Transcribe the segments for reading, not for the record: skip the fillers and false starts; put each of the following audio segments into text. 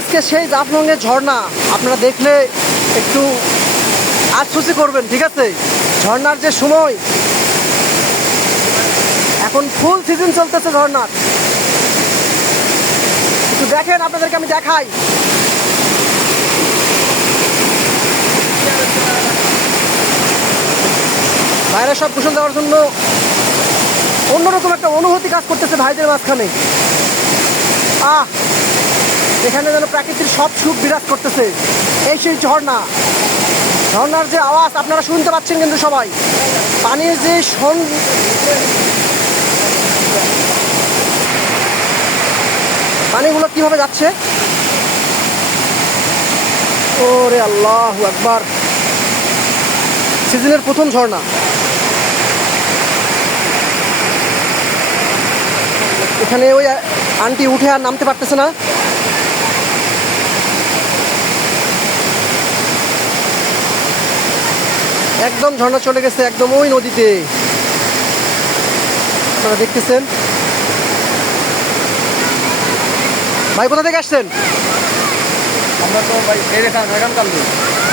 আজকে সেই জাফলংয়ের ঝর্ণা আপনারা দেখলে একটু আফসোসই করবেন, ঠিক আছে? ঝর্ণার যে সময়, এখন ফুল সিজন চলতেছে ঝর্ণার। একটু দেখেন, আপনাদেরকে আমি দেখাই। ভাইরা সব গোসল দেওয়ার জন্য অন্যরকম একটা অনুভূতি কাজ করতেছে ভাইদের মাঝখানে। এখানে যেন প্রাকৃতিক সব সুখ বিরাজ করতেছে। এই সেই ঝর্ণা, ঝর্ণার যে আওয়াজ আপনারা শুনতে পাচ্ছেন কিন্তু সবাই। পানির যে পানিগুলো কিভাবে যাচ্ছে, ওরে আল্লাহু আকবার। সিজনের প্রথম ঝর্ণা। এখানে ওই আন্টি উঠে আর নামতে পারতেছে না। একদম ঝর্ণা চলে গেছে একদম ওই নদীতে, আপনারা দেখতেছেন। ভাই কোথা থেকে আসছেন? আমরা তো ভাই এখানকার লোক।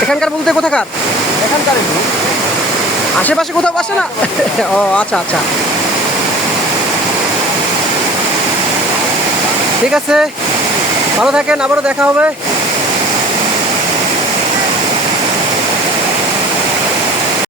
এখানকার বলতে কোথাকার? এখানকার লোক, আশেপাশে কোথাও আসে না? ও আচ্ছা আচ্ছা, ঠিক আছে, ভালো থাকেন, আবারও দেখা হবে।